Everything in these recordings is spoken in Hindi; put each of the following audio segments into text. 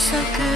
सकते।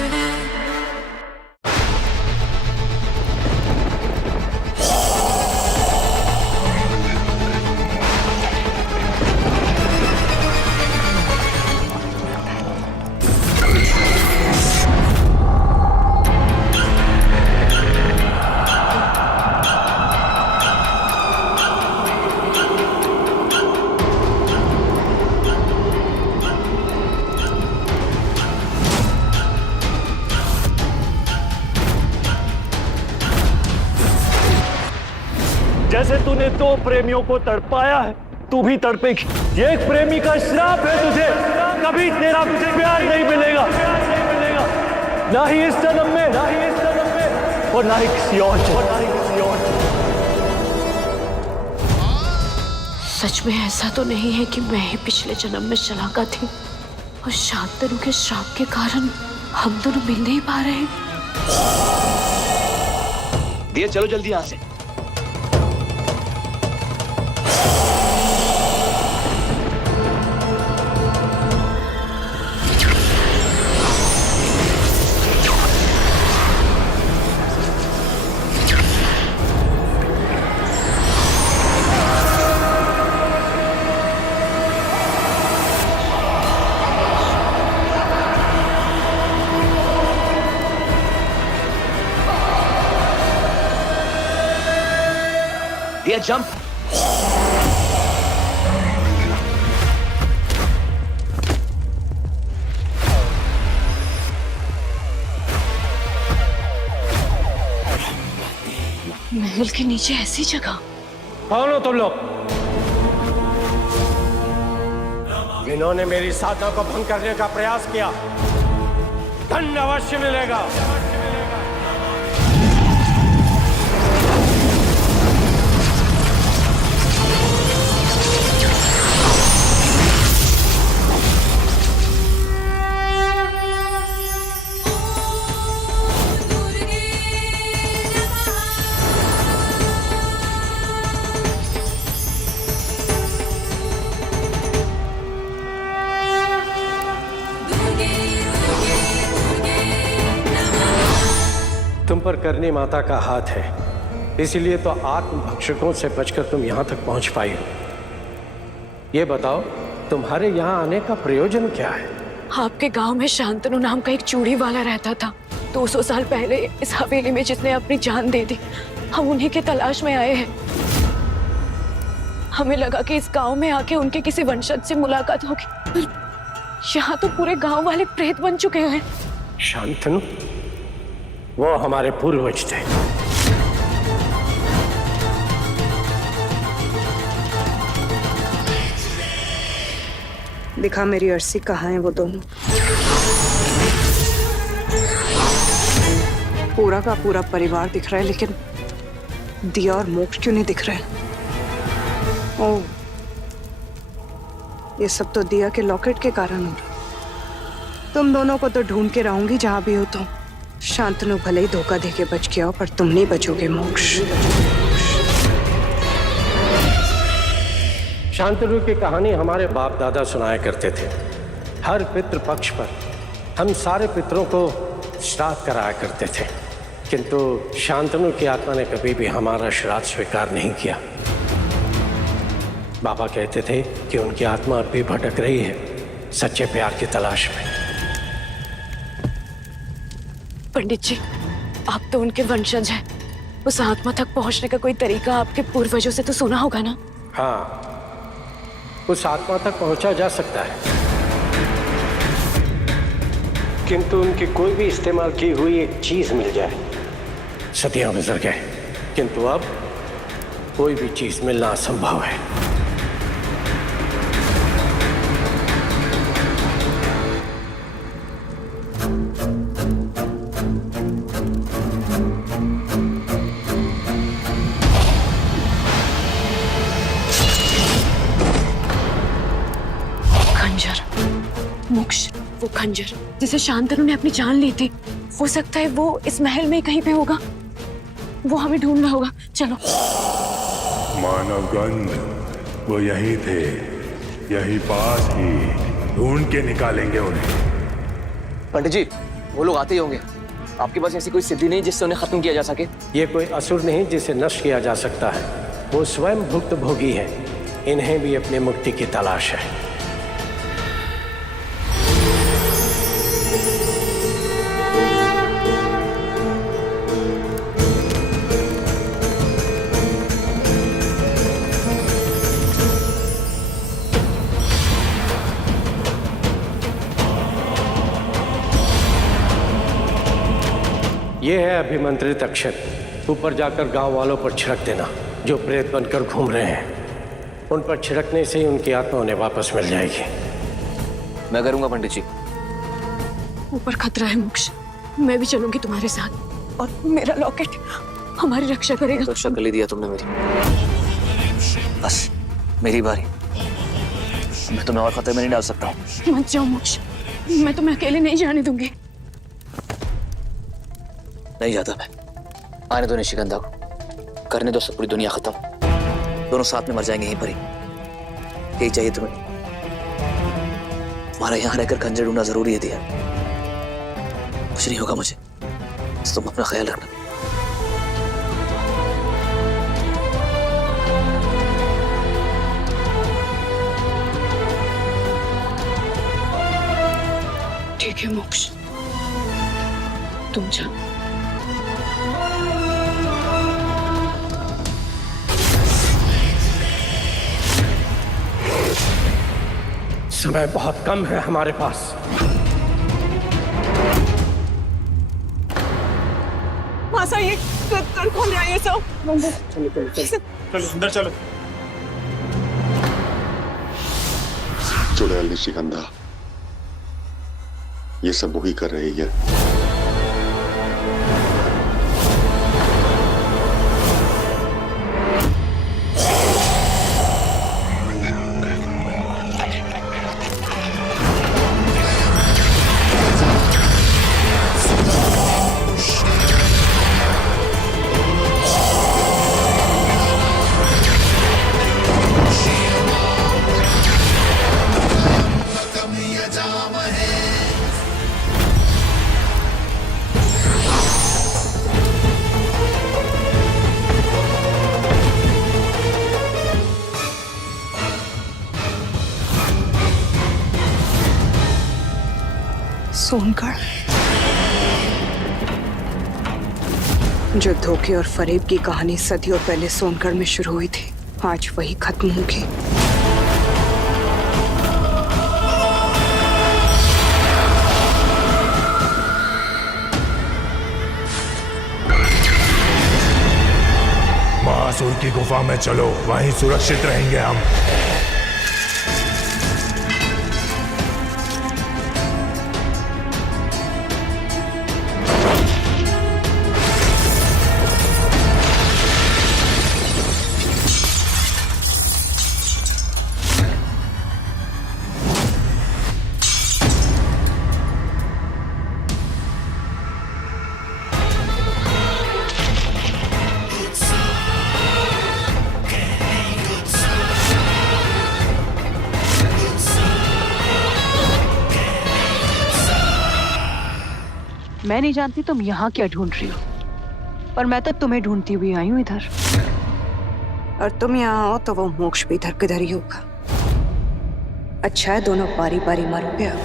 जैसे तूने दो प्रेमियों को तड़पाया है, तू भी तड़पेगी। ये एक प्रेमी का श्राप है तुझे। कभी तेरा तुझे प्यार नहीं मिलेगा, ना ही इस जन्म में, ना ही इस जन्म में, और ना ही किसी और जन्म। सच में ऐसा तो नहीं है कि मैं ही पिछले जन्म में शलाका थी और शांतनु के श्राप के कारण हम दोनों मिल नहीं पा रहे हैं। दिया, चलो जल्दी यहाँ से। दिया, जंप। महल के नीचे ऐसी जगह? कौन हो तुम लोग? जिन्होंने मेरी साधना को भंग करने का प्रयास किया, दंड अवश्य मिलेगा। तुम पर करनी माता का हाथ है, इसीलिए तो आत्म भक्षकों से बचकर तुम यहाँ तक पहुँच पाई हो। ये बताओ, तुम्हारे यहाँ आने का प्रयोजन क्या है? आपके गांव में शांतनु नाम का एक चूड़ी वाला रहता था। 200 साल पहले इस हवेली में जिसने अपनी जान दे दी, हम उन्हीं की तलाश में आए हैं। हमें लगा कि इस गांव में आके उनके किसी वंशज से मुलाकात होगी, पर यहाँ तो पूरे गांव वाले प्रेत बन चुके हैं। शांतनु, वो हमारे पूर्वज थे। दिखा मेरी अर्सी, कहाँ है वो दोनों? पूरा का पूरा परिवार दिख रहा है, लेकिन दिया और मोक्ष क्यों नहीं दिख रहे? ओह, ये सब तो दिया के लॉकेट के कारण हो रहा। तुम दोनों को तो ढूंढ के रहूंगी जहां भी हो तुम। शांतनु भले ही धोखा देके बच गया हो, पर तुम नहीं बचोगे मोक्ष। शांतनु की कहानी हमारे बाप दादा सुनाया करते थे। हर पितृ पक्ष पर हम सारे पितरों को श्राद्ध कराया करते थे, किंतु शांतनु की आत्मा ने कभी भी हमारा श्राद्ध स्वीकार नहीं किया। बाबा कहते थे कि उनकी आत्मा अब भी भटक रही है सच्चे प्यार की तलाश में। पंडित जी, आप तो उनके वंशज हैं। उस आत्मा तक पहुंचने का कोई तरीका आपके पूर्वजों से तो सुना होगा ना? हाँ, उस आत्मा तक पहुंचा जा सकता है, किंतु उनकी कोई भी इस्तेमाल की हुई एक चीज मिल जाए। सदियां गुजर गए, किंतु अब कोई भी चीज मिलना असंभव है। मोक्ष, वो खंजर जिसे शांतनु ने अपनी जान ली थी, हो सकता है वो इस महल में कहीं पे होगा। वो हमें ढूंढना होगा, चलो। मानवगंध, वो यही थे, यही पास ही, ढूंढ के निकालेंगे उन्हें। पंडित जी, वो लोग आते ही होंगे। आपके पास ऐसी कोई सिद्धि नहीं जिससे उन्हें खत्म किया जा सके? ये कोई असुर नहीं जिसे नष्ट किया जा सकता है। वो स्वयं भुक्त भोगी है। इन्हें भी अपनी मुक्ति की तलाश है। ये है अभिमंत्रित अक्षत। ऊपर जाकर गांव वालों पर छिड़क देना जो प्रेत बनकर घूम रहे हैं। उन पर छिड़कने से ही उनकी आत्मा उन्हें वापस मिल जाएगी। मैं करूंगा पंडित जी। ऊपर खतरा है मोक्ष, मैं भी चलूंगी तुम्हारे साथ और मेरा लॉकेट हमारी रक्षा करेगा। तो अच्छा कर दिया तुमने मेरी। बस मेरी बारी। मैं तुम्हें और खतरे में नहीं डाल सकता हूँ। मत जाओ मोक्ष, मैं तुम्हें अकेले नहीं जाने दूंगी। नहीं जाता मैं। आने दो निशिगंधा को, करने दो सब पूरी दुनिया खत्म। दोनों साथ में मर जाएंगे यहीं पर ही। यही चाहिए तुम्हें? तुम्हारा यहाँ रहकर खंजर ढूंढना जरूरी है दिया। कुछ नहीं होगा मुझे, बस तुम अपना ख्याल रखना। ठीक है मोक्ष, तुम जाओ। समय बहुत कम है हमारे पास। मासा ये कर कौन रहा है ये सब? चलो अंदर चलो। चुड़ैल निशिगंधा, ये सब वही कर रही है। सोनगढ़, जो धोखे और फरेब की कहानी सदियों पहले सोनगढ़ में शुरू हुई थी, आज वही खत्म होगी। महासुर की गुफा में चलो, वहीं सुरक्षित रहेंगे हम। मैं नहीं जानती तुम यहाँ क्या ढूंढ रही हो, पर मैं तो तुम्हें ढूंढती हुई आई हूँ इधर। और तुम यहाँ आओ तो वो मोक्ष भी इधर किधर ही होगा। अच्छा है दोनों बारी बारी मारोगे अब।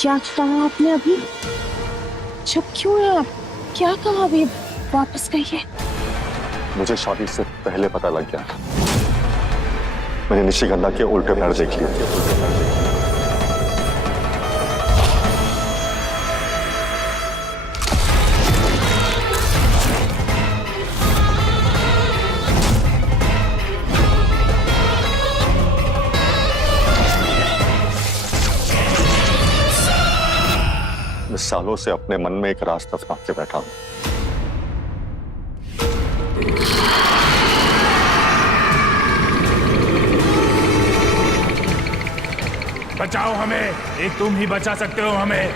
क्या कहा आपने अभी? चुप क्यों है आप? क्या कहा अभी? वापस कहिए। मुझे शादी से पहले पता लग गया था। मैंने निशिगंधा के उल्टे पैर देख लिए। मैं सालों से अपने मन में एक रास्ता फाँक के बैठा हूं। बचाओ हमें, एक तुम ही बचा सकते हो हमें।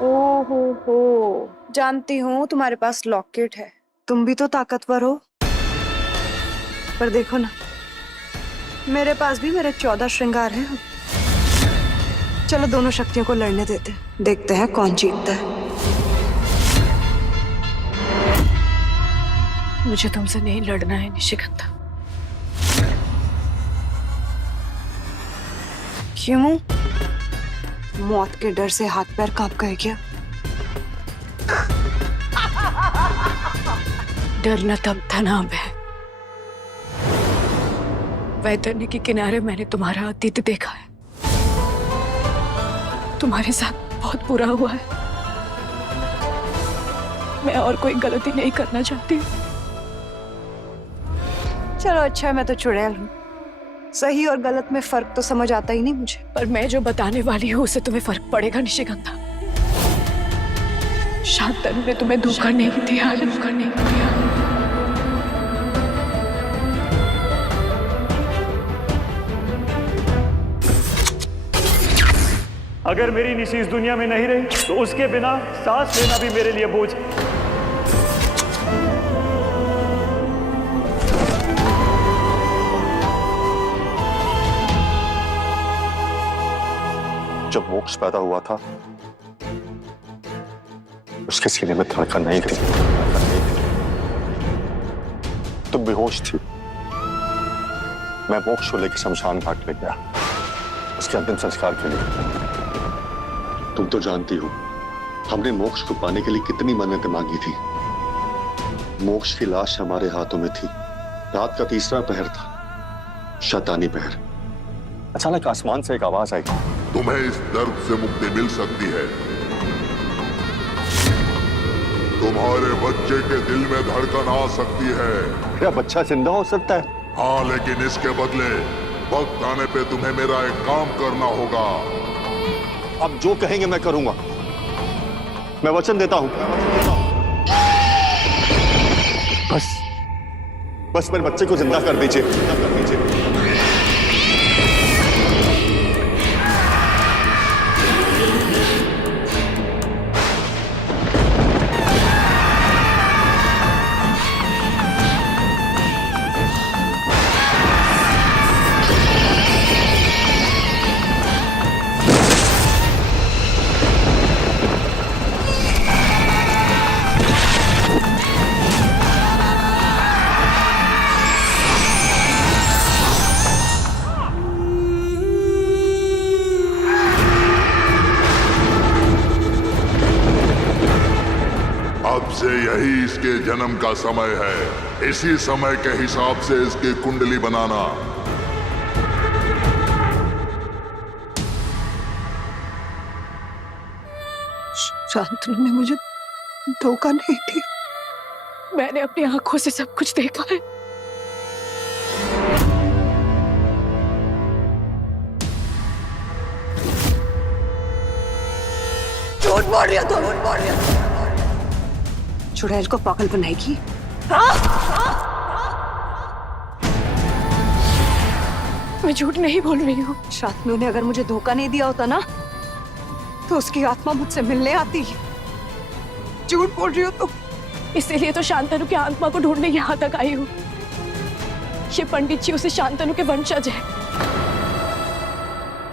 हो, जानती हूँ तुम्हारे पास लॉकेट है, तुम भी तो ताकतवर हो। पर देखो ना, मेरे पास भी मेरे 14 श्रृंगार हैं। चलो दोनों शक्तियों को लड़ने देते हैं, देखते हैं कौन जीतता है। मुझे तुमसे नहीं लड़ना है निशिगंधा। क्यों? मौत के डर से हाथ पैर कांप गए क्या? डरना तब था ना है। वैतरणी के किनारे मैंने तुम्हारा अतीत देखा है। तुम्हारे साथ बहुत बुरा हुआ है। मैं और कोई गलती नहीं करना चाहती। चलो अच्छा, मैं तो चुड़ैल हूँ, सही और गलत में फर्क तो समझ आता ही नहीं मुझे। पर मैं जो बताने वाली हूँ उससे तुम्हें फर्क पड़ेगा निशिगंधा। शांतनु ने तुम्हें धोखा नहीं दिया, धोखा नहीं दिया। अगर मेरी निशी इस दुनिया में नहीं रही तो उसके बिना सांस लेना भी मेरे लिए बोझ है। जब मोक्ष पैदा हुआ था उसके सीने में धड़कन नहीं थी, तुम बेहोश थी। मैं मोक्ष को लेकर शमशान घाट ले गया उसके अंतिम संस्कार के लिए। तुम तो जानती हो हमने मोक्ष को पाने के लिए कितनी मन्नतें मांगी थी। मोक्ष की लाश हमारे हाथों में थी। रात का तीसरा पहर था, शैतानी पहर। अचानक आसमान से एक आवाज आई, तुम्हें इस दर्द से मुक्ति मिल सकती है। तुम्हारे बच्चे के दिल में धड़कन आ सकती है। मेरा बच्चा जिंदा हो सकता है? हाँ, लेकिन इसके बदले वक्त आने पे तुम्हें मेरा एक काम करना होगा। आप जो कहेंगे मैं करूंगा, मैं वचन देता हूं। बस मेरे बच्चे को जिंदा कर दीजिए। अब से यही इसके जन्म का समय है। इसी समय के हिसाब से इसकी कुंडली बनाना। शांतनु ने मुझे धोखा नहीं दिया। मैंने अपनी आंखों से सब कुछ देखा है। झूठ बोल रही हो तुम, झूठ बोल रही हो। चुड़ैल को पागल बनाएगी? मैं झूठ नहीं बोल रही हूँ। शांतनु ने अगर मुझे धोखा नहीं दिया होता ना तो उसकी आत्मा मुझसे मिलने आती। झूठ बोल रही हो तुम। इसीलिए तो शांतनु की आत्मा को ढूंढने यहाँ तक आई हूँ। ये पंडित जी उसे शांतनु के वंशज है।